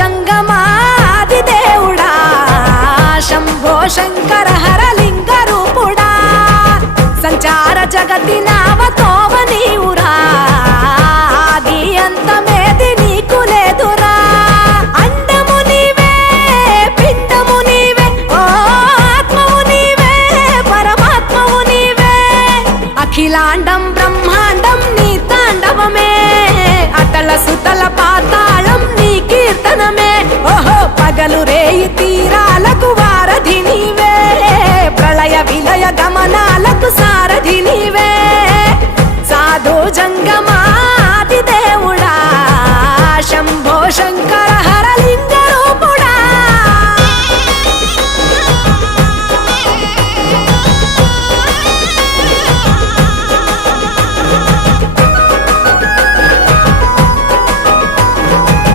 జంగమాది దేవుడా శంభో శంకర హరలింగ రూపుడా సంచార జగతి నావతోవ నీవురా ఆది అంతమేది నీకు లేదురా అండము నీవే పిండము నీవే ఓ ఆత్మవు నీవే పరమాత్మవు నీవే అఖిలాండం బ్రహ్మాండం నీ తాండవమే అతల సుతల పాతాళం నీ కీర్తనమే ఓహో పగలు రేయి తీరాలకు వారధి నీవే ప్రళయ విలయ గమనాలకు సారథి నీవే సాధు జంగమ